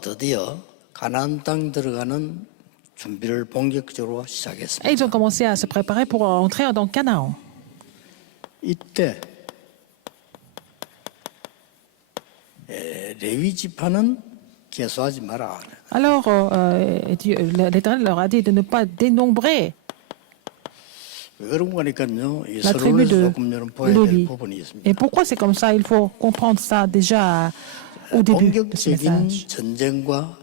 드디어 가나안 땅 들어가는 준비를 본격적으로 Et 시작했습니다. ils ont commencé à se préparer pour entrer dans Canaan. 이때 레위 지파는 개수하지 마라. Alors, l'Éternel leur a dit de ne pas dénombrer 왜 그런 거니까요. 이 la tribu 서론에서 de 조금 여러분 보여야 될 Lévi. 부분이 있습니다. Et pourquoi c'est comme ça? Il faut comprendre ça déjà au début de ce 본격적인 message. 전쟁과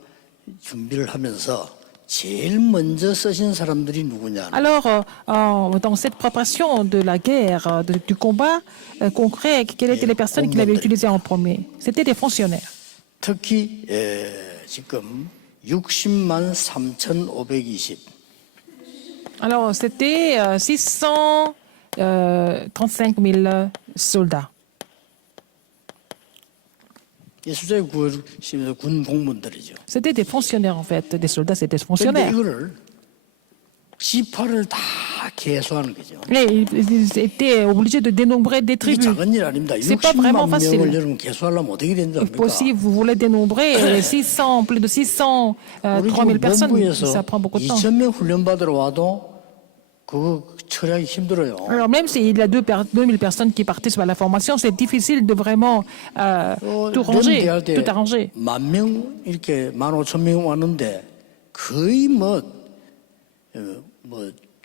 준비를 하면서 제일 먼저 쓰신 사람들이 누구냐? Alors, dans cette préparation de la guerre, du combat concret, quelles étaient les personnes qu'il avait utilisées en premier? C'était des fonctionnaires. 특히 지금 60만 3,520. Alors, c'était 635 000 soldats. 이 숫자에 구하시면서 군 공무원들이죠. C'était des fonctionnaires, en fait. Des soldats, c'était des 그런데 fonctionnaires. 이거를 지파를 다 개수하는 거죠. Mais ils étaient obligés de dénombrer des 이게 tribus. 작은 일 아닙니다. C'est pas vraiment 60만 facile. 명을 여러분 개수하려면 어떻게 된답니까? Si vous voulez dénombrer 600, plus de 600, 우리 3000 지금 personnes, 본부에서 ça prend beaucoup de temps. 2,000명 훈련 받으러 와도 그거 처리하기 힘들어요. Alors même s'il y a 2000 personnes qui participent à la formation, c'est difficile de vraiment tout ranger, 할 때 tout arranger. 10,000명 이렇게 15,000명 왔는데 거의 뭐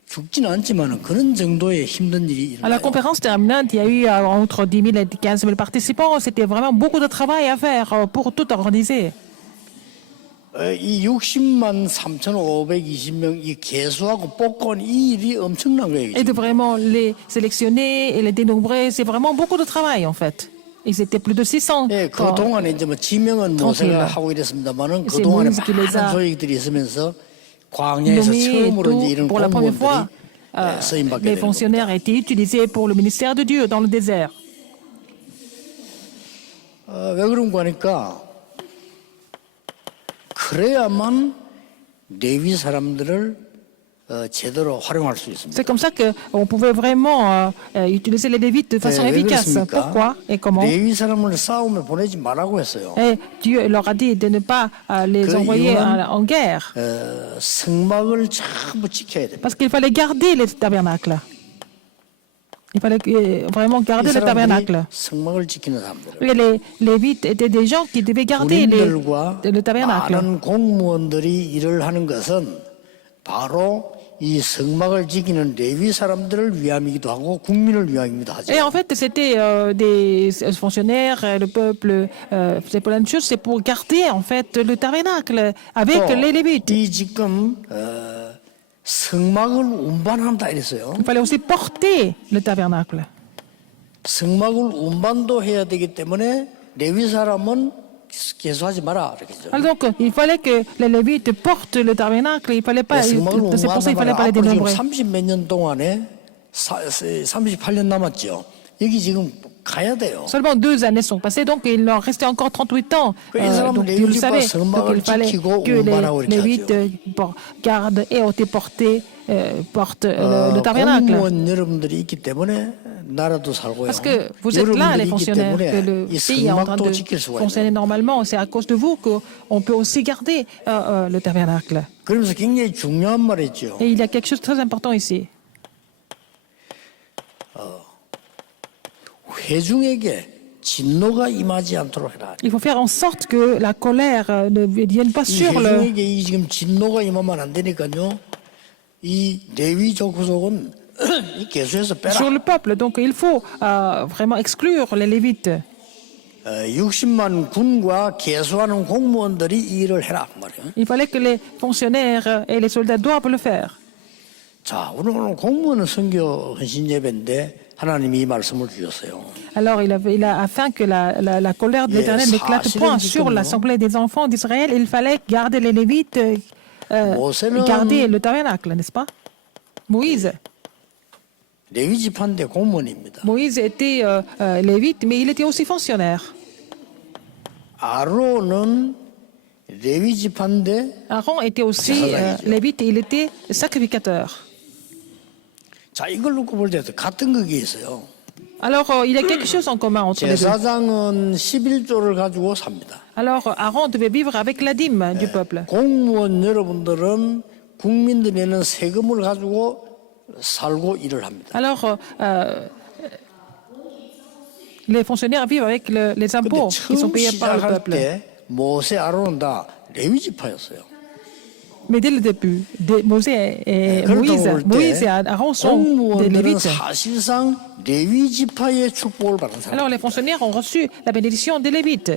죽진 않지만은 그런 정도의 힘든 일이 À la 일어나요. conférence terminante, il y a eu entre 10 000 et 15 000 participants. C'était vraiment beaucoup de travail à faire pour tout organiser. 이 60만 3,520명 이 개수하고 뽑고는 이 일이 엄청난 거예요. Et de vraiment les sélectionner et les dénombrer, c'est vraiment beaucoup de travail en fait. Ils étaient plus de 600. 예, 그 동안에 이제 뭐 지명은 모세가 하고 이랬습니다만은 그 동안에 많은 소익들이 있으면서 광야에서 처음으로 이제 이런 pour la première 공무원들이 fois, 쓰임 받게 les 되는 겁니다. fonctionnaires étaient utilisés pour le ministère de Dieu dans le désert. 왜 그런 거 하니까 그래야만 레위 사람들을 제대로 활용할 수 있습니다. C'est comme ça qu'on pouvait vraiment utiliser les Lévites de façon 왜 efficace. 그렇습니까? Pourquoi et comment? 레위 사람을 싸움에 보내지 말라고 했어요. Et Dieu leur a dit de ne pas les envoyer en guerre. 성막을 전부 지켜야 됩니다. Parce qu'il fallait garder les tabernacles. Il fallait vraiment garder le tabernacle. 성막을 지키는 사람들. Et les Lévites étaient des gens qui devaient garder 군인들과 le tabernacle. 많은 공무원들이 일을 하는 것은 바로 이 성막을 지키는 레위 사람들을 위함이기도 하고 국민을 위함이기도 하죠. Et en fait, c'était des fonctionnaires, le peuple, c'est pour la même chose, c'est pour garder en fait le tabernacle avec les Lévites. 이 지금 성막을 운반한다 이랬어요. Il fallait aussi porter le tabernacle. 성막을 운반도 해야 되기 때문에 레위 사람은 개수하지 마라 이렇게죠. Alors donc, il fallait que les Lévites portent le tabernacle, il fallait pas, 성막을 c'est pour ça qu'il fallait pas les 앞으로 지금 dénombrer. 30몇 년 동안에 38년 남았죠. 여기 지금 가야 돼요. Seulement 2 années sont passées, donc il leur restait encore 38 ans. Donc vous le savez, donc il fallait que les Lévites gardent et ont été portés, portent le tabernacle. 공무원 여러분들이 있기 때문에 나라도 살고요. Parce que vous êtes là, les 여러분들이 있기 fonctionnaires, que 때문에 le 이 pays est en train 성막도 de 지킬 수가 fonctionner 있어요. normalement. C'est à cause de vous qu'on peut aussi garder le tabernacle. 그러면서 굉장히 중요한 말이죠. Et il y a quelque chose de très important ici. 회중에게 진노가 임하지 않도록 해라. Il faut faire en sorte que la colère ne vienne pas 이 sur le... 회중에게 이 지금 진노가 임하면 안 되니까요. 이 레위 족속은 이 개수에서 빼라. sur le peuple. Donc il faut vraiment exclure les Lévites. 60만 군과 개수하는 공무원들이 이 일을 해라 그 말이에요. Il fallait que les fonctionnaires et les soldats doivent le faire. 자, 오늘 공무원은 선교 헌신 예배인데 하나님이 이 말씀을 주셨어요. Alors afin que la colère de l'Éternel n'éclate point sur l'assemblée des enfants d'Israël, il fallait garder les Lévites, garder le tabernacle, n'est-ce pas? Moïse. 레위 지파인데 공무원입니다. Moïse était lévite, mais il était aussi fonctionnaire. 아론은 레위 지파인데 Aaron était aussi lévite, il était sacrificateur. 자, 이걸 놓고 볼 때 같은 그게 있어요. Alors, il y a quelque chose en commun entre les deux. 제사장은 11조를 가지고 삽니다. Alors Aaron devait vivre avec la dîme du peuple. 공무원 여러분들은 국민들이 내는 세금을 가지고 살고 일을 합니다. Alors les fonctionnaires vivent avec les 근데 impôts qui sont 처음 payés par le 시작할 peuple. 때 모세 아론은 다 레위 지파였어요. Mais dès le début, Moïse et 그렇다고 볼 때 Aaron sont des 공무원들은 Lévites. 사실상 레위 지파의 축복을 받은 사람. Alors les fonctionnaires ont reçu la bénédiction des Lévites.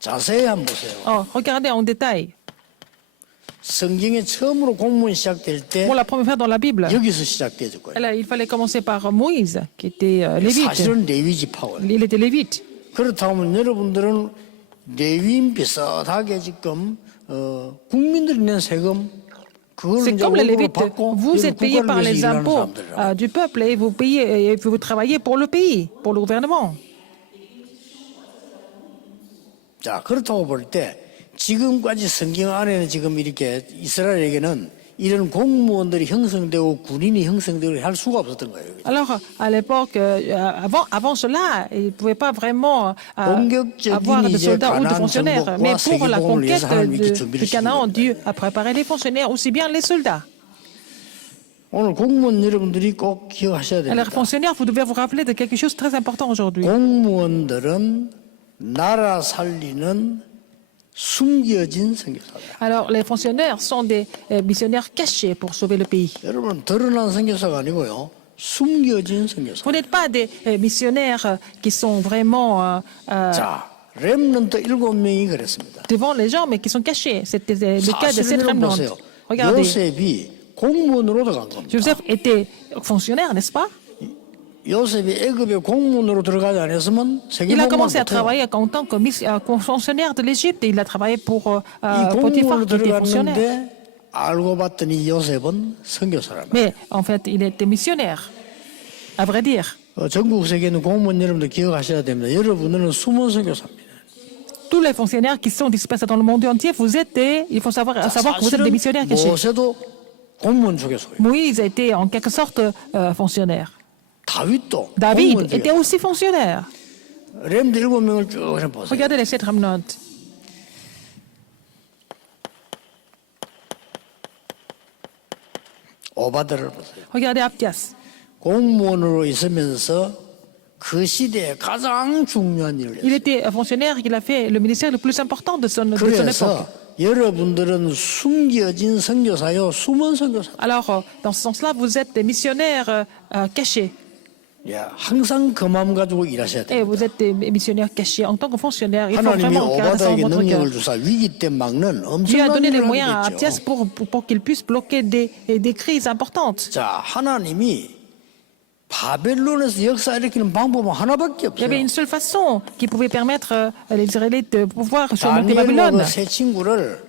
자세히 한번 보세요. Oh, regardez en détail. 성경에 처음으로 공무원 시작될 때 Pour la première fois dans la Bible, 여기서 시작되죠. 거예요. alors, il fallait commencer par Moïse, qui était lévite. 사실은 레위 지파예요. Il était lévite. 그렇다면 여러분들은 레위인 비슷하게 지금 국민들이 낸 세금 그걸 C'est 이제 comme les 월급으로 Lévites. 받고 Vous êtes payés 국가를 par 위해서 les 일하는 impôts 사람들이라. du peuple et vous payez et vous travaillez pour le pays, pour le gouvernement. 자, 그렇다고 볼 때 지금까지 성경 안에는 지금 이렇게 이스라엘에게는 이런 공무원들이 형성되고 군인이 형성되고 할 수가 없었던 거예요. Alors, à l'époque, avant cela, ils ne pouvaient pas vraiment avoir de soldats ou de fonctionnaires. Mais pour la conquête du Canaan, Dieu a préparé les fonctionnaires, aussi bien les soldats. 오늘 공무원 여러분들이 꼭 기억하셔야 Alors, 됩니다. fonctionnaires, vous devez vous rappeler de quelque chose de très important aujourd'hui. 공무원들은 나라 살리는 숨겨진 선교사들. Alors, les fonctionnaires sont des missionnaires cachés pour sauver le pays. 여러분 드러난 선교사가 아니고요. 숨겨진 선교사. Vous n'êtes pas des missionnaires qui sont vraiment 자, 렘넌트 7명이 그랬습니다. devant les gens, mais qui sont cachés. C'était le cas de 사실은 cette 여러분 remnante. 보세요. Regardez, 요셉이 공무원으로 들어간 겁니다. Joseph était fonctionnaire, n'est-ce pas? 요셉이 애굽에 공무원으로 들어가지 않았으면 Il a 세계복음을 commencé à 못해요. travailler en tant que fonctionnaire de l'Égypte. Il a travaillé pour 이 Potiphar, 공무원으로 qui était fonctionnaire. 들어갔는데 알고 봤더니 요셉은 선교사라는 거예요. Mais en fait, il était missionnaire, à vrai dire. 전국 세계는 공무원 여러분들 기억하셔야 됩니다. 여러분들은 숨은 선교사입니다. Tous les fonctionnaires qui sont dispersés dans le monde entier, il faut savoir que vous êtes des missionnaires cachés. 모세도 공무원 중에서요. Moïse était en quelque sorte fonctionnaire. 다윗도 David 공무원 était 중에. aussi fonctionnaire. 렘드 7명을 쭉 그냥 보세요. Regardez les 7 remnantes. 오바드를 보세요. Regardez Abdias. 공무원으로 있으면서 그 시대에 가장 중요한 일을 Il 했어요. était fonctionnaire, il a fait le ministère le plus important de son époque. 그래서 여러분들은 숨겨진 선교사요, 숨은 선교사. Alors, dans ce sens-là, vous êtes des missionnaires cachés. 예, 항상 그 마음 가지고 일하셔야 Et 돼요. vous êtes des missionnaires cachés. En tant que fonctionnaire, il faut 하나님이 vraiment garder ça en 오바다에게 votre cœur. 능력을 주사 위기 때 막는 Dieu a 엄청난 donné les 일을 moyens à 하게 Abdias 됐죠. pour qu'il puisse bloquer des crises importantes. 자, 하나님이 바벨론에서 역사 일으키는 방법은 하나밖에 Il y avait 없어요. une seule façon qui pouvait permettre à les Israélites de pouvoir surmonter 다니엘과 Babylone. 그세 친구를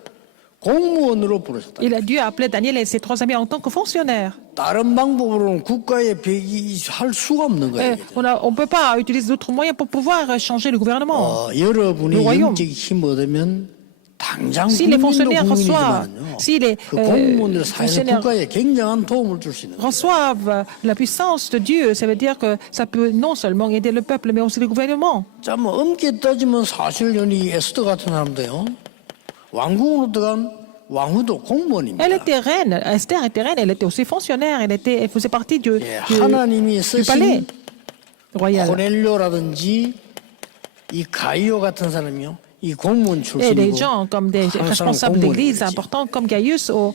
공무원으로 부르셨다. Il a dû appeler Daniel et ses 3 amis en tant que fonctionnaires. 다른 방법으로는 국가의 배기 할 수가 없는 거예요. On ne peut pas utiliser d'autres moyens pour pouvoir changer le gouvernement. 여러분이 Le royaume. 영적 힘 얻으면 당장 Si les 국민도 fonctionnaires reçoivent, 국민이지만요. si les 그 공무원들 사회는 fonctionnaires 국가에 굉장한 도움을 줄 수 있는 거예요. reçoivent la puissance de Dieu, ça veut dire que ça peut non seulement aider le peuple, mais aussi le gouvernement. 자, 뭐 엄게 따지면 사실 이 에스더 같은 사람도요. 왕궁으로 들어간 왕후도 공무원입니다. Elle était reine, Esther était reine, elle était aussi fonctionnaire, elle faisait partie du 하나님이 palais 쓰신 royal. 고넬료라든지 이 가이오 같은 사람이요. 이 공무원 Et des 출신이고 gens comme des 항상 responsables d'église 공무원이었지. importants comme Gaius ou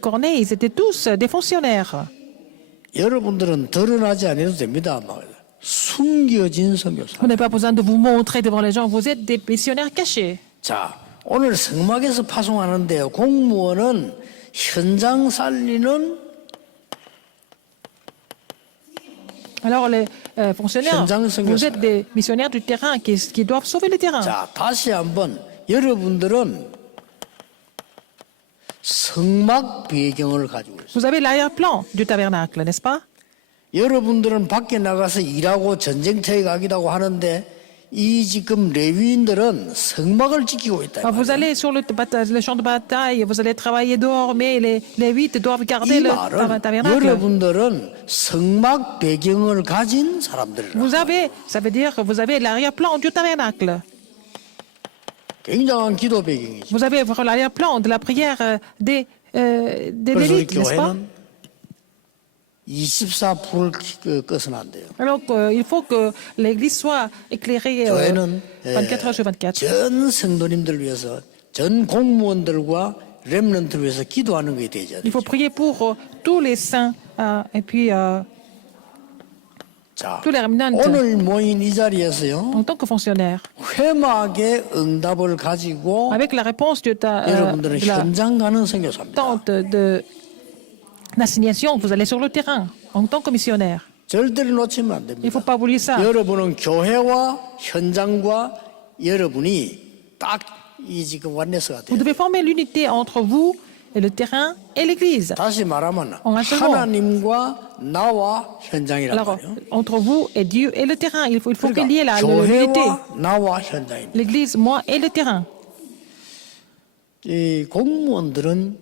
Corneille, ils étaient tous des fonctionnaires. 여러분들은 드러나지 않아도 됩니다. 막 숨겨진 선교사. Vous n'avez pas besoin de vous montrer devant les gens, vous êtes des missionnaires cachés. 자, 오늘 성막에서 파송하는데요. 공무원은 현장 살리는 Alors les fonctionnaires, vous êtes des missionnaires du terrain qui doivent sauver le terrain. 자, 다시 한번 여러분들은 성막 배경을 가지고 있어요. Vous avez l'arrière-plan du tabernacle, n'est-ce pas? 여러분들은 밖에 나가서 일하고 전쟁터에 가기도 하고 하는데 이 지금 레위인들은 성막을 지키고 있다. 이 Vous 말이에요. allez sur le champ de bataille, vous allez travailler dehors, mais les Lévites doivent garder 이 le 말은 tabernacle. 여러분들은 성막 배경을 가진 사람들이라. Ça veut dire que vous avez l'arrière-plan du tabernacle. 굉장한 기도 배경이죠. Vous avez l'arrière-plan de la prière des 그래서 우리 Lévites, n'est-ce pas? 교회는 24불을 꺼서는 안 돼요. Alors il faut que l'Église soit éclairée 교회는 24 heures sur 24. 전 성도님들 위해서 전 공무원들과 렘넌트를 위해서 기도하는 게 되죠. Il faut prier pour tous les saints et puis 자, tous les remnants 오늘 모인 이 자리에서요. en tant que fonctionnaire. 회막의 응답을 가지고 Avec la réponse 여러분들은 de la 현장 가는 선교사입니다. d'assignation, vous allez sur le terrain en tant que missionnaire. 절대로 놓치면 안 Il ne 됩니다. faut pas oublier ça. 여러분은 교회와 현장과 여러분이 딱 이 지금 완네스가 Vous 돼요. devez former l'unité entre vous et le terrain et l'Église. 다시 말하면 En un seul mot. 하나님과 나와 현장이란 Alors, 말이에요. entre vous et Dieu et le terrain, il faut qu'il y ait l'unité. 교회와 나와 현장입니다. L'Église, moi et le terrain. 이 공무원들은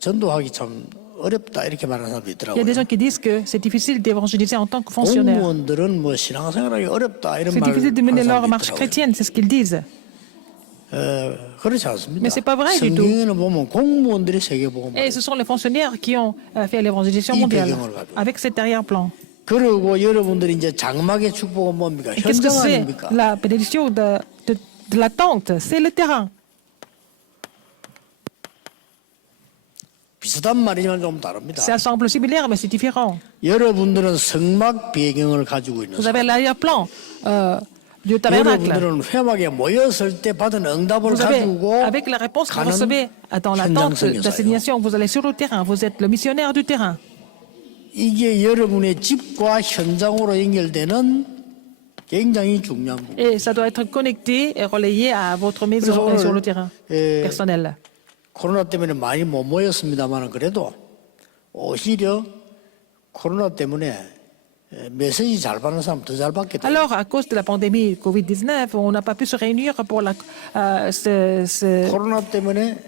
전도하기 참 어렵다 이렇게 말하는 사람도 Il y a 있더라고요. des gens qui disent que c'est difficile d'évangéliser en tant que fonctionnaire. 공무원들은 뭐 신앙생활하기 어렵다 이런 C'est 말을 difficile de mener 하는 leur 사람도 marche 있더라고요. chrétienne, c'est ce qu'ils disent. 그렇지 않습니다. Mais c'est pas vrai du tout. 성경에는 보면 공무원들이 세계복음을 Et ce sont les fonctionnaires qui ont fait l'évangélisation 이 mondiale 배경을 가지고. avec cet arrière-plan. 그리고 여러분들이 이제 장막의 축복은 뭡니까? Et qu'est-ce que 현장 c'est 아닙니까? la bénédiction de la tente? C'est le terrain. 비슷한 말이지만 좀 다릅니다. Ça semble similaire, mais c'est différent. 여러분들은 성막 배경을 가지고 있는 Vous 사람. avez l'arrière-plan du tabernacle. 여러분들은 회막에 모였을 때 받은 응답을 Vous avez, 가지고 avec la réponse que vous 가는 recevez dans la 현장 tente 선교사예요. d'assignation, vous allez sur le terrain. Vous êtes le missionnaire du terrain. 이게 여러분의 집과 현장으로 연결되는 굉장히 중요한 부분. Et ça doit être connecté et relayé à votre maison et sur le terrain personnel. 코로나 때문에 많이 못 모였습니다만 그래도 오히려 코로나 때문에 메시지 잘 받는 사람 더 잘 받게 돼요. Alors, à cause de la pandémie Covid-19, on n'a pas pu se réunir pour 코로나 때문에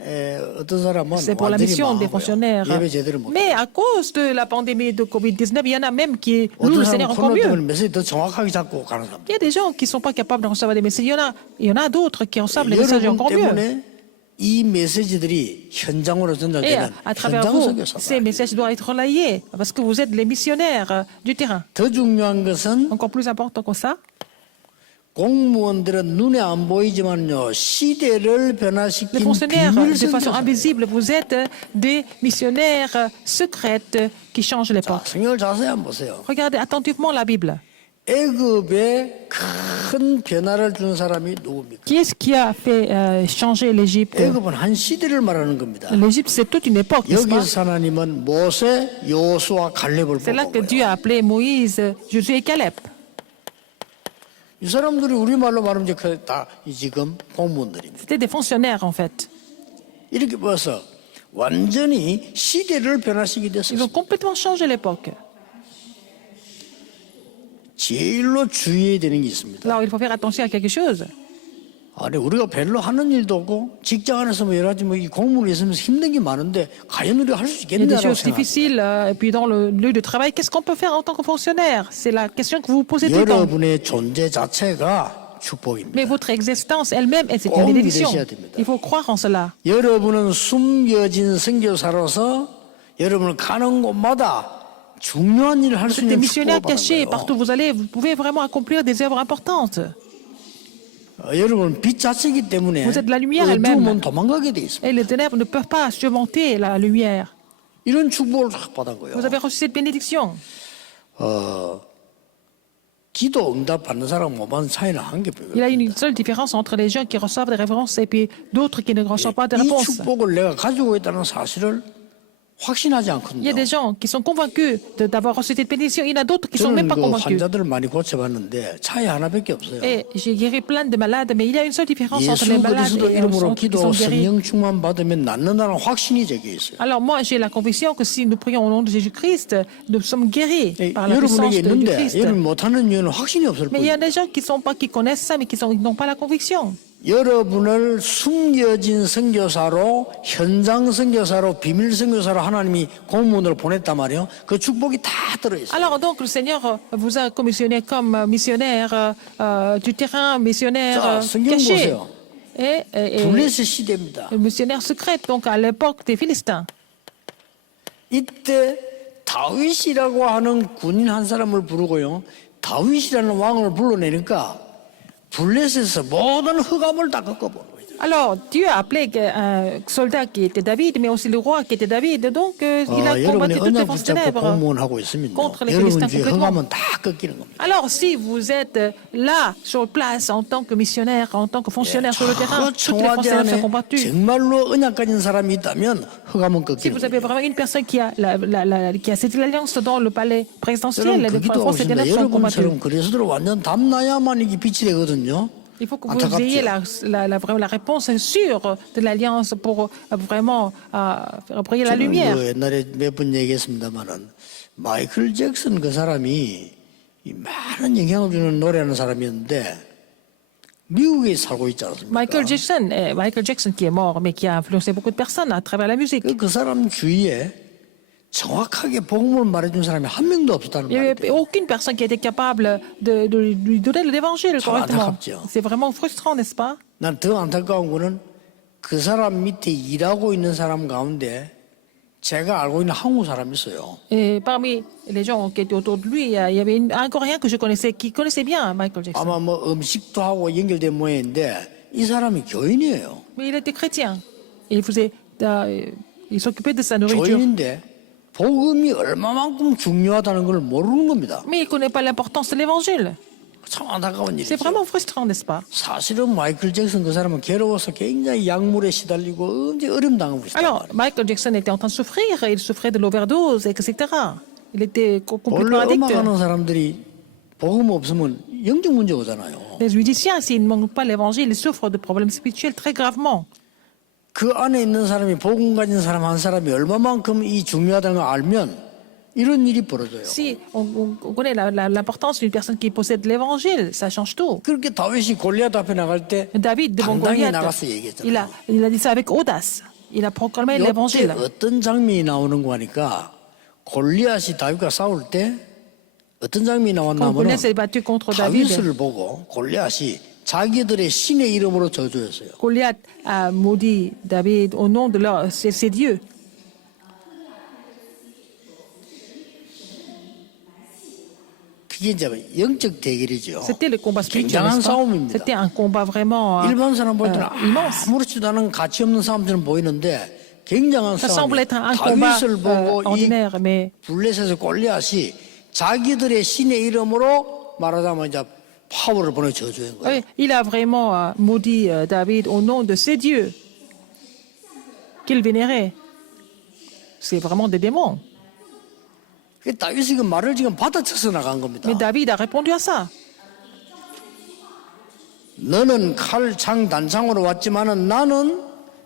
어떤 사람은 c'est pour la 완전히 mission des 망하고요. fonctionnaires. 예배 제대로 못. Mais à cause de la pandémie de Covid-19, il y en a même qui louent 어떤 le 사람은 Seigneur encore 코로나 때문에 mieux. 메시지 더 정확하게 잡고 가는 사람. Il y a des gens qui ne sont pas capables de recevoir des messages. Il y en a d'autres qui reçoivent les messages 여러분 encore mieux. 때문에 이 메시지들이 현장으로 Et 전달되는 à travers 현장 vous, 선교사다. ces messages doivent être relayés parce que vous êtes les missionnaires du terrain. 더 중요한 것은 Encore plus important que ça, 공무원들은 눈에 안 보이지만요 시대를 les 변화시킨 fonctionnaires, 비밀 de façon 선교사. invisible, vous êtes des missionnaires secrètes qui changent l'époque. 성경을 자세히 한번 보세요. Regardez attentivement la Bible. 애굽에 큰 변화를 준 사람이 누굽니까? Qui est-ce qui a fait changer l'Égypte? 애굽은 한 시대를 말하는 겁니다. L'Égypte, c'est toute une époque, n'est-ce pas? 여기서 하나님은 모세, 여호수아, 갈렙을 C'est là que 보고요. Dieu a appelé Moïse, Josué et Caleb. 이 사람들이 우리말로 말하면 이제 다 지금 공무원들입니다. C'était des fonctionnaires, en fait. 이렇게 봐서 완전히 시대를 변화시키게 Ils 됐어요. ont complètement changé l'époque. 제일로 주의해야 되는 게 있습니다. Alors, il faut faire attention à quelque chose. 아니 우리가 별로 하는 일도 없고 직장 안에서 뭐 여러 가지 뭐이 공무원이 있으면서 힘든 게 많은데 과연 우리가 할 수 Il y a des 있겠느냐라고 choses 생각합니다. difficiles. Et puis, dans le lieu de travail, qu'est-ce qu'on peut faire en tant que fonctionnaire? C'est la question que vous vous posez tout le temps. 여러분의 존재 자체가 축복입니다. Mais votre existence elle-même, c'est 꼭 une bénédiction. 믿으셔야 됩니다. Il faut croire en cela. 여러분은 숨겨진 선교사로서 여러분을 가는 곳마다 중요한 일을 할 수 C'est des 있는 missionnaires 축복을 cachés. 받는 Partout où 거예요. vous allez, vous pouvez vraiment accomplir des œuvres importantes. 여러분은 빛 자체이기 때문에 Vous êtes la lumière elle-même. 어두우면 도망가게 돼 있습니다. Et les ténèbres ne peuvent pas surmonter la lumière. 이런 축복을 확 받은 거예요. Vous avez reçu cette bénédiction. 기도 응답 받는 사람 못 받는 차이는 한 개. Il y a une seule différence entre les gens qui reçoivent des références et puis d'autres qui ne reçoivent pas de 이 réponses. 축복을 내가 가지고 있다는 사실을 확신하지 Il y a 않거든요. des gens qui sont convaincus d'avoir reçu cette bénédiction. Il y en a d'autres qui ne sont 저는 même pas 그 convaincus. 환자들을 많이 고쳐봤는데 차이 하나밖에 없어요. Et j'ai guéri plein de malades, mais il y a une seule différence entre les 예수 malades 그리스도 et 이름으로 ceux qui 기도 sont guéris. 성령 충만 받으면 낫는다는 확신이 제게 있어요. Alors moi, j'ai la conviction que si nous prions au nom de Jésus-Christ, nous sommes guéris 예, par la puissance 여러분에게 du 있는데 Christ. 여러분 못하는 이유는 확신이 없을 Mais il y 뿐이에요. a des gens qui connaissent ça, mais qui n'ont pas la conviction. 여러분을 숨겨진 선교사로 현장 선교사로 비밀 선교사로 하나님이 공무원으로 보냈단 말이에요. 그 축복이 다 들어있어요. Alors donc le Seigneur vous a commissionné comme missionnaire du terrain, missionnaire 자, 성경 caché. 보세요. et 블레셋 시대입니다. missionnaire secret, donc à l'époque des Philistins. 이때 다윗이라고 하는 군인 한 사람을 부르고요. 다윗이라는 왕을 불러내니까 블레셋에서 모든 흑암을 다 꺾어버려요. Alors, Dieu a appelé un soldat qui était David, mais aussi le roi qui était David. Donc, il a combattu 여러분이 toutes les 언약 forces 붙잡고 ténèbres 공무원하고 있으면요. contre les 여러분 Philistins 주에 complètement. 흑암은 다 꺾이는 겁니다. Alors, si vous êtes là, sur place, en tant que missionnaire, en tant que fonctionnaire sur le terrain, 저 toutes les forces 청와대 ténèbres sont 안에 combattues. 정말로 언약 가진 사람이 있다면 흑암은 Si 꺾이는 vous avez 겁니다. vraiment une personne qui a, qui a cette alliance dans le palais présidentiel, 여러분 les 그 기도하고 forces 있습니다. ténèbres sont combattues. 여러분처럼 그리스도로 완전 담나야만 이게 빛이 되거든요. Il faut que vous ayez la réponse sûre de l'alliance pour vraiment faire briller la 저는 lumière. 그 옛날에 몇 번 얘기했습니다만은 마이클 잭슨 그 사람이 이 많은 영향을 주는 노래하는 사람이었는데 미국에 살고 있지 않습니까? Michael Jackson qui est mort, mais qui a influencé beaucoup de personnes à travers la musique. 그 사람 주위에 정확하게 복음을 말해준 사람이 한 명도 없었다는 Il n'y avait 말이에요. aucune personne qui était capable de lui donner l'évangile 참 correctement. 안타깝죠. C'est vraiment frustrant, n'est-ce pas? 난 더 안타까운 거는 그 사람 밑에 일하고 있는 사람 가운데 제가 알고 있는 한국 사람이 있어요. Et parmi les gens qui étaient autour de lui, il y avait un Coréen que je connaissais, qui connaissait bien Michael Jackson. 아마 뭐 음식도 하고 연결된 모양인데 이 사람이 교인이에요. Mais il était chrétien. Et il s'occupait de sa nourriture. 교인인데 복음이 얼마만큼 중요하다는 걸 모르는 겁니다. Mais il ne connaît pas l'importance de l'évangile. 참 안타까운 C'est 일이죠. vraiment frustrant, n'est-ce pas? 사실은 마이클 잭슨 그 사람은 괴로워서 굉장히 약물에 시달리고 언제 어려움 당하고 있었단 Alors, 말이에요. Michael Jackson était en train de souffrir, il souffrait de l'overdose, etc. Il était complètement 원래 addict. 음악하는 사람들이 복음 없으면 영적 문제 오잖아요. Les musiciens, s'ils ne manquent pas l'évangile, ils souffrent de problèmes spirituels très gravement. 그 안에 있는 사람이 복음 가진 사람 한 사람이 얼마만큼 이 중요하다는 걸 알면 이런 일이 벌어져요. Si on connaît l'importance d'une personne qui possède l'évangile, ça change tout. 그렇게 다윗이 골리앗 앞에 나갈 때 David, devant 당당히 Goliath, 나가서 얘기했잖아요. il a dit ça avec audace. Il a proclamé 이때 l'évangile. 어떤 장면이 나오는 거 하니까 골리앗이 다윗과 싸울 때 어떤 장면이 Quand 나왔냐면 Goliath s'est battu contre David, 다윗을 보고 골리앗이 자기들의 신의 이름으로 저주했어요. Goliath a maudit David au nom de ses dieux. 그게 이제 영적 대결이죠. C'était le combat spirituel, 굉장한 n'est-ce pas? 싸움입니다. C'était un combat vraiment 일반 사람 볼 때는 immense. 아무렇지도 않은 가치 없는 싸움처럼 보이는데 굉장한 Ça semble 싸움이에요. être un combat 다윗을 보고 이 ordinaire, mais 블레셋의 골리앗이 자기들의 신의 이름으로 말하자면 이제 파워를 보내 저주한 거예요. oui, il a vraiment maudit David au nom de ses dieux qu'il vénérait. C'est vraiment des démons. 그 다윗이 그 말을 지금 받아쳐서 나간 겁니다. Mais David a répondu à ça. 너는 칼, 창, 단창으로 왔지만은 나는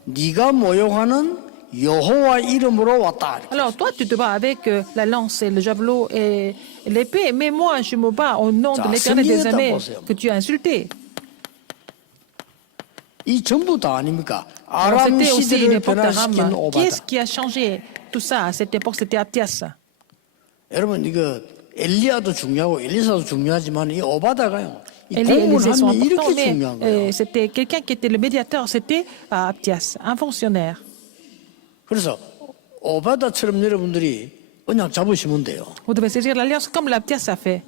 네가 모욕하는 여호와 이름으로 왔다. Alors, toi, tu te bats avec la lance et le javelot et l'épée, mais moi, je me bats au nom de l'Éternel des armées que tu as insulté. 이 전부 다 아닙니까? Alors, 아람 c'était aussi une 시대를 époque 변화시킨 d'Aram. Qui est-ce 오바다. qui a changé tout ça à cette époque? C'était Abdias. 여러분 이거 엘리야도 중요하고 엘리사도 중요하지만 이 오바다가요. 이 Et les 공문 sont 하면 importants, 이렇게 mais 중요한 거예요. c'était quelqu'un qui était le médiateur, c'était Abdias, un fonctionnaire. 그래서 오바다처럼 여러분들이 언약 잡으시면 돼요. Vous devez saisir l'alliance comme l'Abdias a fait.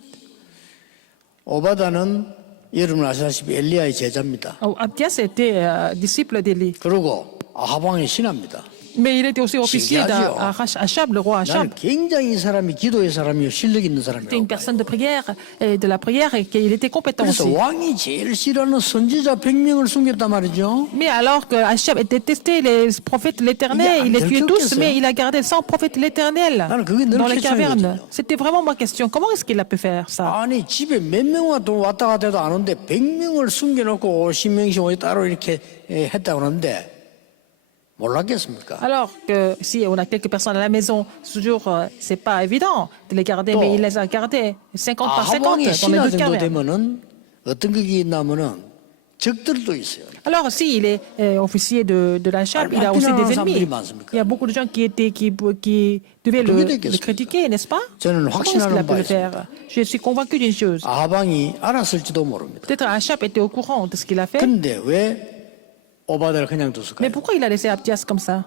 오바다는 여러분 아시다시피 엘리야의 제자입니다. Abdias était disciple d'Élie. 그리고 아하방의 신하입니다. Mais il était aussi officier d'Achab, le roi Achab. 나는 굉장히 이 사람이 기도의 사람이요 실력 있는 C'était une 사람이라고. personne de prière et de la prière et qu'il était compétent 그래서 aussi. 왕이 제일 싫어하는 선지자 100명을 숨겼단 말이죠. Mais alors que Achab détestait les prophètes de l'Éternel, il les tuait tous, mais il a gardé 100 prophètes de l'Éternel 나는 그게 늘 dans les cavernes. question. C'était vraiment ma question. Comment est-ce qu'il a pu faire ça? 아니 집에 몇 명만 또 왔다 갔다 해도 안 오는데 100명을 숨겨놓고 50명씩 따로 이렇게 했다고 하는데 몰랐겠습니까? Alors que si on a quelques personnes à la maison, toujours, c'est pas évident de les garder, mais il les a gardés 50 par 50 아하방의 dans les 신하 deux 정도 cavernes. 되면은 어떤 그게 있냐면은 적들도 있어요. Alors, s'il est officier de la Chab, il a aussi des ennemis. Il y a beaucoup de gens qui devaient le critiquer, n'est-ce pas? 저는 Comment est-ce qu'il a 확신하는 pu le 바 faire? 있습니다. Je suis convaincu d'une chose. 아하방이 알았을지도 모릅니다. Peut-être Achab était au courant de ce qu'il a fait, 근데 왜 오바다를 그냥 Mais 뒀을까요? pourquoi il a laissé Abdias comme ça?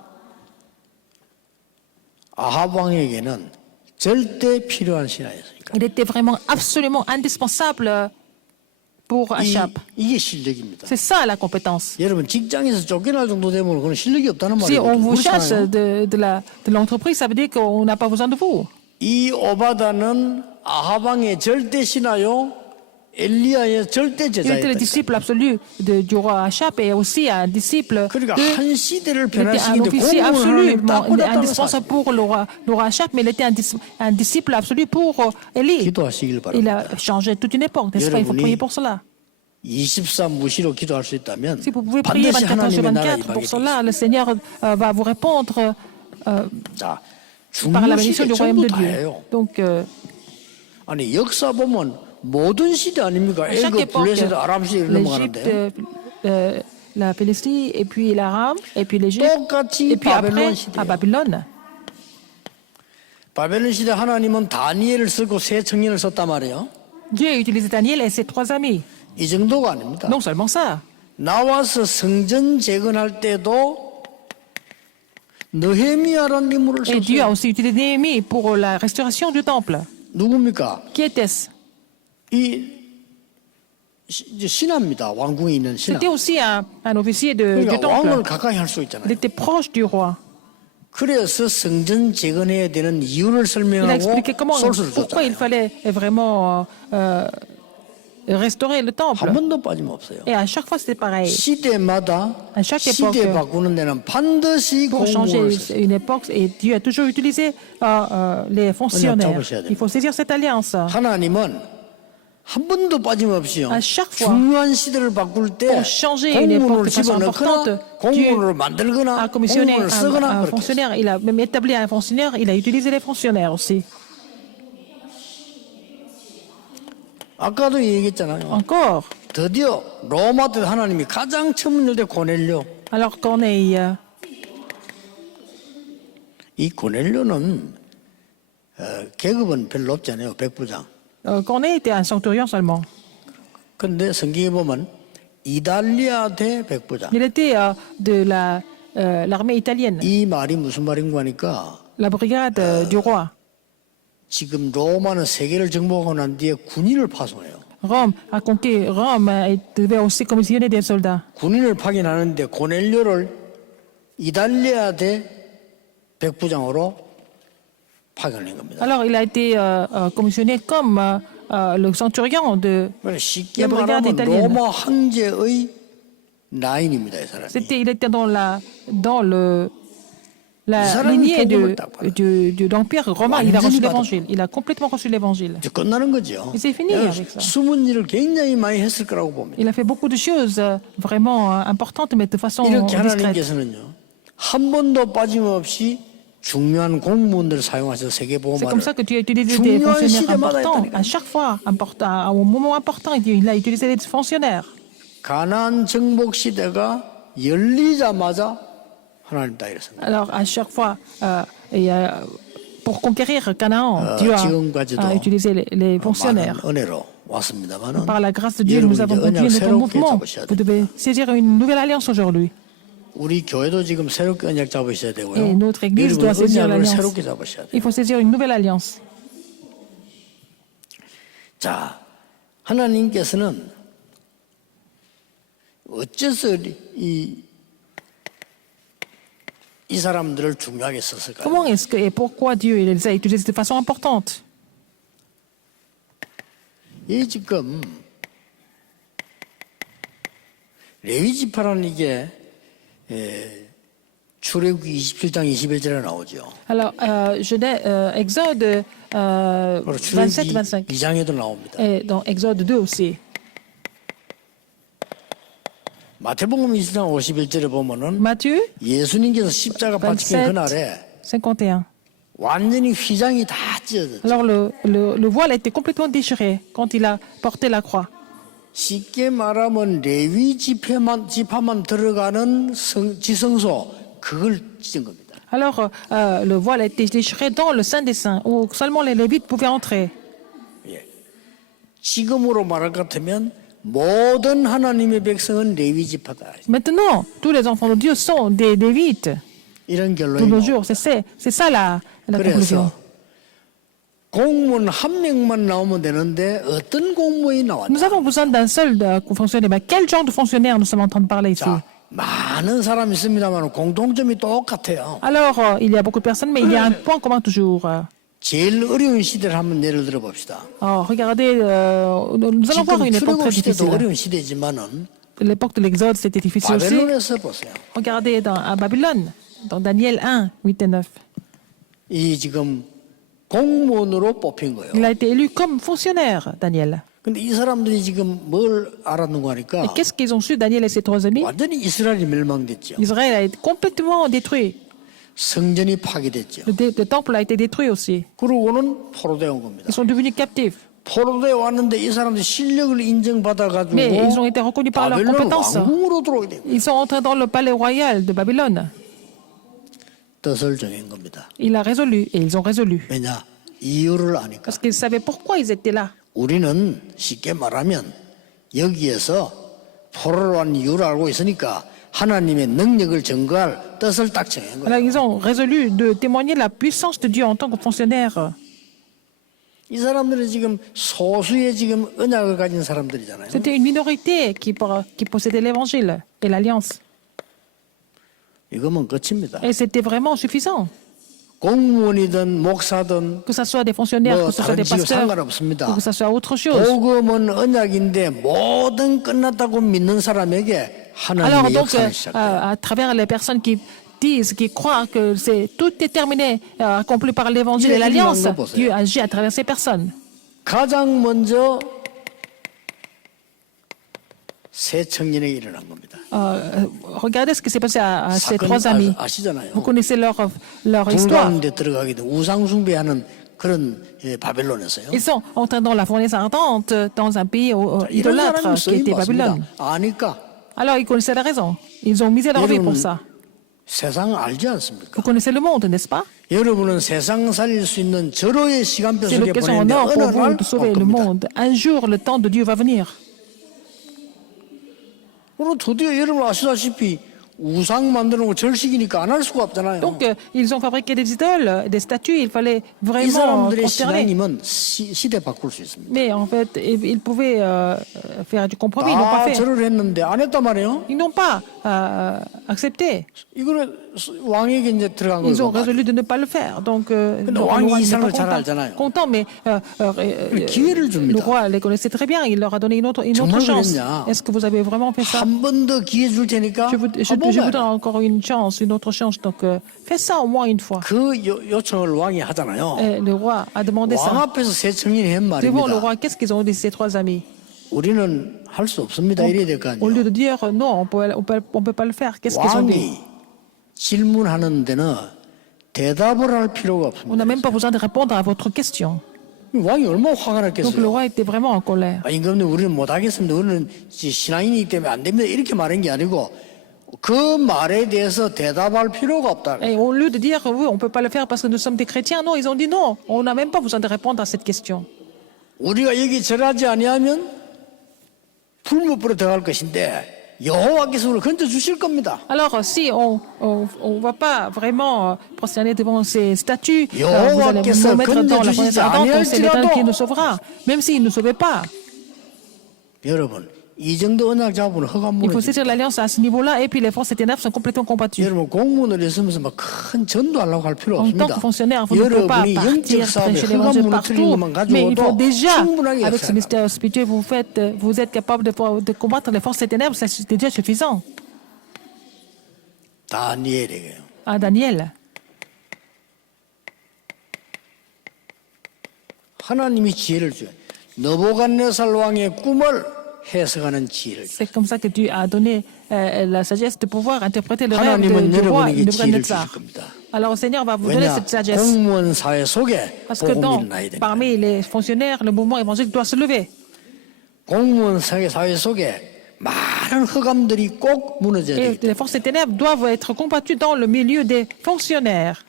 아합 왕에게는 절대 필요한 신하였으니까. Il était vraiment absolument indispensable pour Achab. 이게 실력입니다. C'est ça la compétence. 여러분 직장에서 쫓겨날 정도 되면 그건 실력이 없다는 Si on 말이에요. vous chasse 그렇잖아요. de l'entreprise, ça veut dire qu'on n'a pas besoin de vous. 이 오바다는 아합 왕의 절대 신하요 엘리야의 절대 Il était le 제자였다. disciple absolu du roi Achab et aussi un disciple 그러니까 de... 한 시대를 Il était un 변화시키는데 officier 공무원을 absolument 딱 꽂았다는 indispensable 사실. pour le roi Achab, mais il était un disciple absolu pour Élie. 기도하시길 Il 바랍니다. a changé toute une époque, n'est-ce pas? Il faut prier pour cela. 24무시로 기도할 수 있다면 Si vous pouvez prier 반드시 24 heures sur 하나님의 나라 24, pour 임하게 cela, le Seigneur va vous répondre 자, par la bénédiction 중요시대 du royaume 전부 de 다 Dieu. 해요. Donc, 아니 역사 보면 모든 시대 아닙니까? à chaque 애굽, époque, 블레셋, 아람 시대 넘어가는데 l'Égypte, la Palestine, et puis l'Aram, et puis l'Égypte, 똑같이 et puis après, 바벨론 à 시대. Babylone. 바벨론 시대 하나님은 다니엘을 쓰고 세 청년을 썼단 말이에요. Dieu a utilisé Daniel et ses 3 amis. 이 정도가 아닙니다. Non seulement ça, 나와서 성전 재건할 때도 느헤미야라는 인물을 et Dieu a 썼어요. aussi utilisé Néhémie pour la restauration du temple. 누굽니까? Qui était-ce? 이 이제 신하입니다. 왕궁에 있는 신하. C'était aussi un officier du 그러니까 왕을 temple. 가까이 할 수 Il 있잖아요. était proche du roi. 그래서 성전 재건해야 되는 이유를 Il a 설명하고 expliqué 소스를 pourquoi il 줬잖아요. fallait vraiment restaurer le temple. 한 번도 빠짐없어요. Et à chaque fois, c'était pareil. 시대마다 À chaque 시대 époque, 바꾸는 데는 반드시 Pour changer 공무원을 써요. une époque, et Dieu a toujours utilisé les fonctionnaires. 잡으셔야 됩니다. Il faut saisir cette alliance. 하나님은 한 번도 빠짐없이요. À chaque fois, 중요한 시대를 바꿀 때 pour changer une époque 공무원을 de façon 집어넣거나 importante, 공무원을 Dieu 만들거나 a commissionné 공무원을 쓰거나 un 그렇게 했어요. fonctionnaire. Il a même établi un fonctionnaire. Il a utilisé les fonctionnaires aussi. 아까도 얘기했잖아요. Encore. 드디어 로마 때 하나님이 가장 처음 열때 고넬료. Alors Corneille, 이 고넬료는 계급은 별로 없잖아요. 백부장. Corneille était un centurion seulement. 근데 성경에 보면 이달리아 대 백부장. Il était de l'armée italienne, 이 말이 무슨 말인가 하니까 la brigade du roi. 지금 로마는 세계를 정복하고 난 뒤에 군인을 파송해요. Rome a conquis Rome et devait aussi commissionner des soldats. 군인을 파견하는데 고넬료를 이달리아 대 백부장으로 파견한 겁니다. Alors il a été commissionné comme le centurion de 쉽게 La brigade 말하면 italienne. 로마 황제의 라인입니다. 이 사람이. il était dans la 사람이 lignée 복음을 딱 받아요. de l'empire romain. Il a 완전히 reçu 받아. l'évangile. Il a complètement reçu l'évangile. 이제 끝나는 거죠. C'est fini avec ça. 숨은 일을 굉장히 많이 했을 거라고 봅니다. Il a fait beaucoup de choses vraiment importantes, mais de façon 이렇게 discrète. 하나님께서는요 한 번도 빠짐없이 중요한 공무원들을 사용하셔서 C'est 세계보험을 comme ça que tu as utilisé des 중요한 fonctionnaires 시대마다 importants. 했다니까요. À chaque fois, à un moment important, il a utilisé des fonctionnaires. 가나안 정복 시대가 열리자마자 하나님 다 이랬습니다. Alors, à chaque fois, pour conquérir Canaan, Dieu 지금까지도 a utilisé les fonctionnaires. 많은 은혜로 왔습니다만은 Par la grâce de Dieu, nous avons continué notre mouvement. Vous devez saisir une nouvelle alliance aujourd'hui. 우리 교회도 지금 새롭게 언약 잡으셔야 되고요. Et notre église 여러분 doit saisir 언약을 l'alliance. 새롭게 잡으셔야 돼요. Il faut saisir une nouvelle alliance. 자, 하나님께서는 어째서 이 사람들을 중요하게 썼을까요? Comment est-ce que et pourquoi Dieu il les a utilisés de façon importante? 이 지금 레위 지파라는 이게 출애굽기 27장 21절에 나오죠. Alors, Exode 바로 27, 출애굽기 25. 2장에도 나옵니다. Et dans Exode 2 aussi. 마태복음 20장 51절에 보면은 Matthieu 예수님께서 십자가 박히신 27, 그날에 51. 완전히 휘장이 다 찢어졌죠. Alors, le voile était complètement déchiré quand il a porté la croix. 쉽게 말하면 레위 지파만 들어가는 지성소 그걸 찢은 겁니다. Alors, le voile a été déchiré dans le Saint des Saints, où seulement les Lévites pouvaient entrer. 예. 지금으로 말할 것 같으면 모든 하나님의 백성은 레위 지파다. Maintenant, tous les enfants de Dieu sont des Lévites 이런 de 결론이 nos 나옵니다. jours. C'est ça la conclusion. 그래서 공무원 한 명만 나오면 되는데 어떤 공무원이 Nous 나왔냐? avons besoin d'un seul fonctionnaire. Mais quel genre de fonctionnaire nous sommes en train de parler ici? 자, 많은 사람이 있습니다만 공통점이 똑같아요. Alors, il y a beaucoup de personnes, mais il y a un point commun toujours. 제일 어려운 시대를 한번 예를 들어 봅시다. Regardez, nous allons voir 지금 une époque 출애굽 très 시대도 difficile. 어려운 시대지만은 L'époque de l'Exode, c'était difficile aussi. 바벨론에서 보세요. Regardez à Babylone, dans Daniel 1, 8 et 9. 이 지금 공무원으로 뽑힌 거예요. Il a été élu comme fonctionnaire, Daniel. 근데 이 사람들이 지금 뭘 알았는가 Et 하니까 qu'est-ce qu'ils ont su, Daniel et ses trois amis? 완전히 이스라엘이 멸망됐죠. Israël a été complètement détruit. 성전이 파괴됐죠. Le temple a été détruit aussi. 그러고는 포로되어 온 겁니다. Ils sont devenus captifs. 포로되어 왔는데 이 사람들이 실력을 인정받아가지고 Mais ils ont été reconnus par leurs 바벨론 compétences. 왕궁으로 들어오게 됩니다. Ils sont entrés dans le palais royal de Babylone. 뜻을 정한 겁니다. Il a résolu, et ils ont résolu. 왜냐? 이유를 아니까. Parce qu'ils savaient pourquoi ils étaient là. 우리는 쉽게 말하면 여기에서 포로로 온 이유를 알고 있으니까 하나님의 능력을 증거할 뜻을 딱 정한 거예요. Alors, ils ont résolu de témoigner la puissance de Dieu en tant que fonctionnaire. 이 사람들은 지금 소수의 지금 언약을 가진 사람들이잖아요. C'était une minorité qui possédait l'évangile et l'alliance. 이거면 끝입니다. Et c'était vraiment suffisant. 공무원이든 목사든 Que ce soit des fonctionnaires, 뭐 que ce soit 다른 des 직업 pasteurs, 상관없습니다. ou que ce soit autre chose. 복음은 언약인데 모든 끝났다고 믿는 사람에게 Alors, 하나님의 donc, 역사를 시작해요. à travers les personnes qui disent, qui croient que tout est terminé, accompli par l'évangile et l'alliance, Dieu agit à travers ces personnes. 가장 먼저 새 청년에게 일어난 겁니다. Regardez ce qui s'est passé à ces 사건 trois amis. 아시잖아요. Vous connaissez leur 불 histoire. 가운데 들어가게 돼 우상 숭배하는 그런 바벨론에서요. Ils sont entrés dans la fournaise ardente, dans un pays 이런 idolâtre 사람이 qui 쓰임 était Babylone. 받습니다. 아니까 Alors, ils connaissaient la raison. Ils ont misé leur vie pour ça. 세상 알지 않습니까? Vous connaissez le monde, n'est-ce pas? 여러분은 세상 살릴 수 있는 절호의 시간표 C'est 속에 l'occasion en 보내는데 or 어느 pour vous 날 de sauver 올 le 겁니다. monde. Un jour, le temps de Dieu va venir. 그리고 드디어 여러분 아시다시피 우상 만드는 거 절식이니까 안 할 수가 없잖아요. Donc, ils ont fabriqué des idoles, des statues. Il fallait 이 vraiment 사람들의 prosterner. 신앙이면 시대 바꿀 수 있습니다. Mais en fait, ils pouvaient faire du compromis. Ils n'ont pas 다 fait. 절을 했는데 안 했단 말이에요. Ils n'ont pas accepté. 이거는 왕에게 이제 들어간 Ils ont 거예요. résolu de ne pas le faire. Donc, le 왕이 roi 이 n'est pas 사람을 잘 알잖아요. content, mais 기회를 le 줍니다. roi les connaissait très bien. Il leur a donné une autre 정말 chance. 그랬냐? Est-ce que vous avez vraiment fait ça? 한 번 더 기회 줄 테니까 Je vous donne encore une chance, une autre chance. Donc, fais ça au moins une fois. 그 요청을 왕이 하잖아요. Et le roi a demandé 왕 ça. 앞에서 새 청년이 한 Devant le 말입니다. roi, qu'est-ce qu'ils ont dit, ces trois amis? 우리는 할 수 없습니다. 이래야 될 거 Au lieu 아니에요. de dire non, on peut pas le faire, qu'est-ce qu'ils ont dit? 왕이 질문하는 데는 대답을 할 필요가 On n'a 없습니다. même pas besoin de répondre à votre question. 왕이 얼마나 화가 Donc, le 났겠어요. roi était vraiment en colère. 임금님 우리는 못하겠습니다. 우리는 신앙인이기 때문에 안 됩니다. 이렇게 말한 게 아니고 그 말에 대해서 대답할 필요가 없다. Et au lieu de dire oui, on ne peut pas le faire parce que nous sommes des chrétiens, non, ils ont dit non, on n'a même pas besoin de répondre à cette question. 우리가 여기 절하지 아니하면 불못불에 들어갈 것인데 여호와께서 우리를 건져 주실 겁니다. Alors, si on ne va pas vraiment prosterner devant ces statues, vous allez 여호와께서 nous mettre dans la 건져주시지 fournaise ardente, c'est l'Éternel qui nous 아니할지라도 sauvera, même s'il ne nous sauvait pas. 여러분 이 정도 언약 잡으면 허가 Il faut 무너집니다. saisir l'alliance à ce niveau-là, et puis les forces des ténèbres sont complètement combattues. 여러분 공무원을 있으면서 막 큰 전도하려고 할 필요 En tant 없습니다. que fonctionnaire, vous ne pouvez pas 여러분이 partir 영적 싸움에 prêcher 허가 l'évangile 무너뜨리는 partout, 것만 mais il faut 가지고도 déjà, 충분하게 avec ce 역사합니다. mystère spirituel, vous êtes capable de combattre les forces des ténèbres, c'est déjà suffisant. 다니엘에게요. À Daniel, 하나님이 지혜를 줘요. 느부갓네살 왕의 꿈을 해석하는 지혜를 줘요. c'est comme ça que Dieu a donné la sagesse de pouvoir interpréter le rêve 하나님은 du roi 여러분에게 지혜를 Nebuchadnezzar. 주실 겁니다. Alors, le Seigneur va vous donner 왜냐? cette sagesse. 공무원 사회 속에 Parce que 복음이 일어나야 됩니다. parmi les fonctionnaires, le mouvement évangélique doit se lever. 공무원 사회 속에 많은 흑암들이 꼭 무너져야 Et 됩니다. les forces des ténèbres doivent être combattues dans le milieu des fonctionnaires.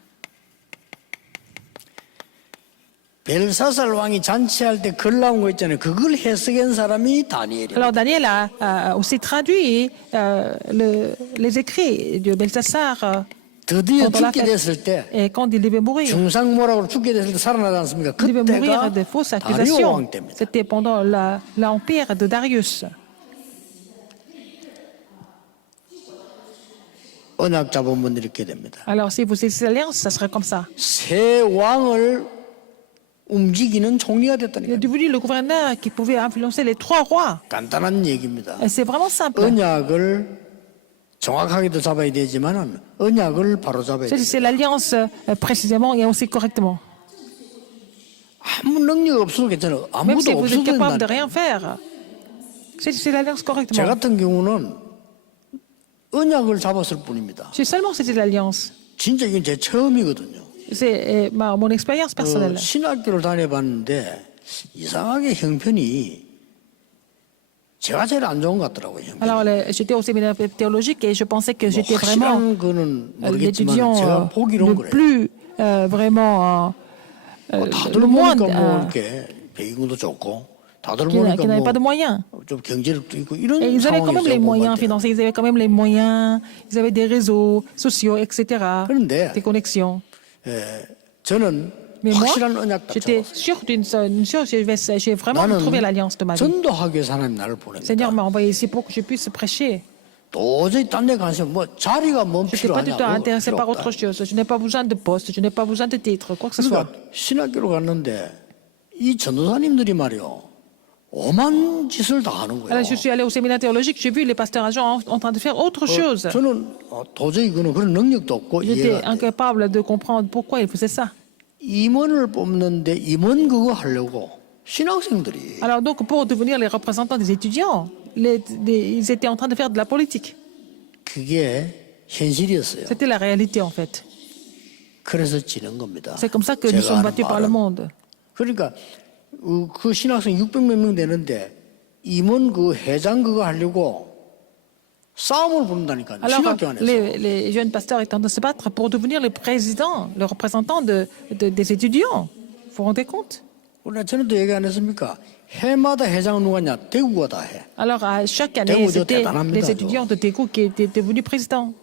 벨사살 왕이 잔치할 때 글 나온 거 있잖아요. 그걸 해석한 사람이 다니엘이에요. Alors Daniel a aussi traduit les écrits de Belsassar 드디어 pendant la 죽게 fête. 됐을 때 Et quand il devait mourir, 중상모락으로 죽게 됐을 때 살아나지 않습니까? il devait mourir 그때가 de fausses 다리오 accusations. 왕 때입니다. C'était pendant l'empire de Darius. 언약 잡으면 이렇게 됩니다. Alors si vous saisissez l'alliance, ça serait comme ça. 새 왕을 움직이는 총리가 Il est 됐다니까요. devenu le gouverneur qui pouvait influencer les trois rois. 간단한 얘기입니다. Et c'est vraiment simple. 언약을 정확하게도 잡아야 되지만은 언약을 바로 잡아야 돼요. C'est l'alliance précisément et aussi correctement. 아무 능력 없어도 괜찮아요. Même si 아무도 vous êtes 없어도 capable de 된다. rien faire. C'est l'alliance 제 correctement. 같은 경우는 언약을 잡았을 뿐입니다. J'ai seulement saisi l'alliance. 진짜 이건 제 처음이거든요. C'est mon expérience personnelle. 신학교를 다녀봤는데 이상하게 형편이 제가 제일 안 좋은 것 같더라고요. 형편이. Alors, j'étais au séminaire théologique et je pensais que j'étais vraiment 확실한 거는 모르겠지만 l'étudiant 제가 보기로는 le 그래요. plus vraiment 다들 le moins 보니까 뭐 이렇게 배경도 좋고 다들 qui 보니까 n'avait pas de 뭐 moyens. 좀 경제력도 있고 이런 Et ils avaient quand même les moyens 상황이었어요. financiers, ils avaient quand même les moyens, ils avaient des réseaux sociaux, etc., 그런데 des connexions. 저는 Mais moi, 확실한 언약 딱 j'étais 잡았어요. sûr d'une chose, j'ai vraiment trouvé l'alliance de ma vie. 전도하기 위해서 하나님 나를 Le Seigneur 보냅니다. m'a envoyé ici pour que je puisse prêcher. 도저히 딴 데 관심 뭐 자리가 뭔 Je n'étais pas du tout 필요하냐고 intéressé 필요 par 없다. autre chose. Je n'ai pas besoin de poste, je n'ai pas besoin de titre, quoi que ce soit. 그러니까 신학교로 갔는데 이 전도사님들이 말이요 오만 짓을 다 하는 거예요. Alors, je suis allé au séminaire théologique, j'ai vu les pasteurs agents en train de faire autre chose. 저는 도저히 그런 능력도 없고 J'étais 이해가 안 돼. incapable de comprendre pourquoi ils faisaient ça. 임원을 뽑는데 임원 그거 하려고 신학생들이 Alors donc, pour devenir les représentants des étudiants, ils étaient en train de faire de la politique. 그게 현실이었어요. C'était la réalité en fait. 그래서 지는 겁니다. C'est comme ça que nous 제가 sommes 하는 battus par le 말은. monde. 그러니까 그 신학생 600몇 명 되는데 임원 그 회장 그거 하려고 싸움을 부른다니까요. Alors, 신학교 안에서. les jeunes pasteurs étant de se battre pour devenir le président, le représentant des étudiants. Vous vous rendez compte? 우리가 전에도 얘기 안 했습니까? 해마다 회장은 누가냐? 대구가 다 해. Alors, à chaque année, Daegu, c'était 대단합니다, les étudiants de Daegu qui étaient devenus présidents.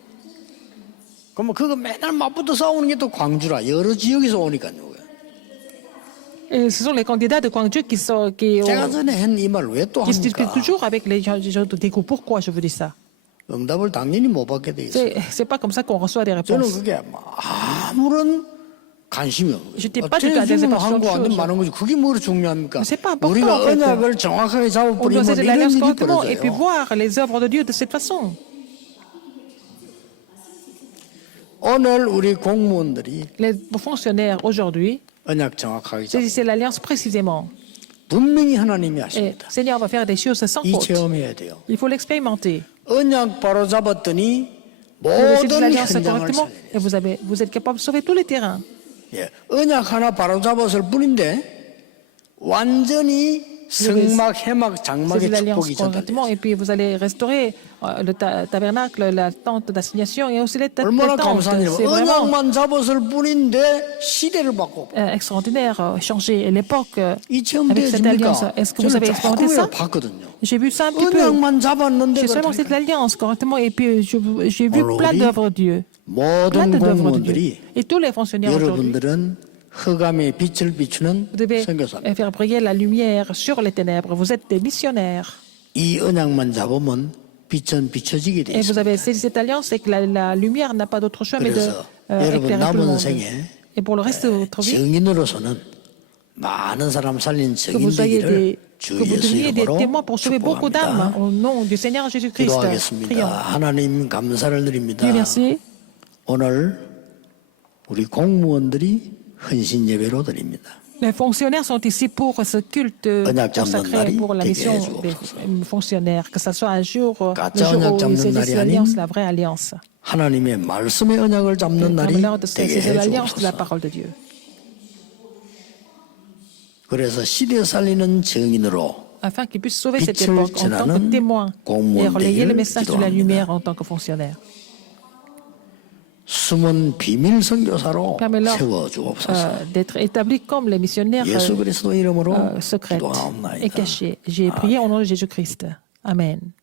그러면 그거 맨날 맞붙어 싸우는 게 또 광주라. 여러 지역에서 오니까요. Et ce sont les candidats de Gwangju qui 제가 전에 한 이 말 왜 또 se disputent 합니까? toujours avec les gens de Daegu. Pourquoi je vous dis ça? 응답을 당연히 못 받게 돼 있어요. C'est pas comme ça qu'on reçoit des 저는 réponses. 그게 아무런 관심이 없어요. J'étais pas du tout intéressé par 한거 cette 완전 chose. 많은 거지. 그게 뭐로 중요합니까? C'est pas important, 우리가 en fait. 언약을 정확하게 On doit 잡아버리면 saisir 이런 l'alliance 일이 correctement et puis 벌어져요. voir les œuvres de Dieu de cette façon. 오늘 우리 공무원들이 Les fonctionnaires aujourd'hui 언약 정확하게 잡 saisissent l'alliance précisément. 분명히 하나님이 Et 하십니다. le Seigneur va faire des choses sans 이 faute. 체험해야 돼요. Il faut l'expérimenter. 언약 바로 잡았더니 Vous saisissez 모든 l'alliance 현장을 correctement 살려요. et vous êtes capable de sauver tous les terrains. 예, 언약 하나 바로 잡았을 뿐인데 완전히 성막, 해막, 장막의 Saisissez l'alliance 축복이 correctement 전달돼요. et puis vous allez restaurer le tabernacle, la tente d'assignation et aussi les 얼마나 tentes. 감사한 C'est 일이에요. vraiment 언약만 잡았을 뿐인데 시대를 바꿔. extraordinaire, changer l'époque 이 체험 avec cette alliance. 되십니까? Est-ce que vous 저는 avez expérimenté 조금이라도 ça? 봤거든요. J'ai vu ça un petit peu. 언약만 잡았는데 J'ai seulement 그렇다니까. cette alliance correctement et puis j'ai vu Alors, plein oui. d'œuvres de Dieu. Plein 모든 d'œuvres de Dieu. 공무원들이 Et tous les fonctionnaires aujourd'hui, 여러분들은 흑암의 빛을 비추는 vous devez 선교사입니다. faire briller la lumière sur les ténèbres. Vous êtes des missionnaires. 이 언약만 잡으면 빛은 비춰지게 돼 Et vous 있습니다. avez saisi cette alliance et que la lumière n'a pas d'autre choix mais de 그래서 여러분 éclairer tout le 남은 monde. 생에 Et pour le reste de votre vie, 증인으로서는 많은 사람 살린 que vous soyez 증인되기를 que 주 vous 예수 deveniez des 이름으로 témoins pour sauver beaucoup d'âmes 축복합니다. au nom du Seigneur Jésus-Christ. 기도하겠습니다. Prions. 하나님 감사를 드립니다. Dieu merci. 오늘 우리 공무원들이 헌신 예배로 드립니다. Les fonctionnaires sont ici pour ce culte 언약 잡는 consacré 날이 pour la 되게 mission des 해주옵소서. fonctionnaires, que ce soit un jour, le 가짜 jour 언약 où ils 잡는 saisissent 날이 l'alliance, 아닌 la vraie alliance. 하나님의 말씀의 언약을 잡는 날이 Comme l'heure de 되게 saisir l'alliance de la 해주옵소서. parole de Dieu. 그래서 시대 살리는 증인으로 Afin qu'ils puissent sauver cette 빛을 époque en tant que 전하는 témoins et 공무원 relayer le 되기를 message de la 기도합니다. lumière en tant que fonctionnaires. 숨은 비밀 선교사로 Permets-leur 세워 주옵소서. d'être établis comme les missionnaires 예수 그리스도 이름으로 secrets 기도하옵나이다. et cachés. J'ai prié au nom de Jésus-Christ. Amen.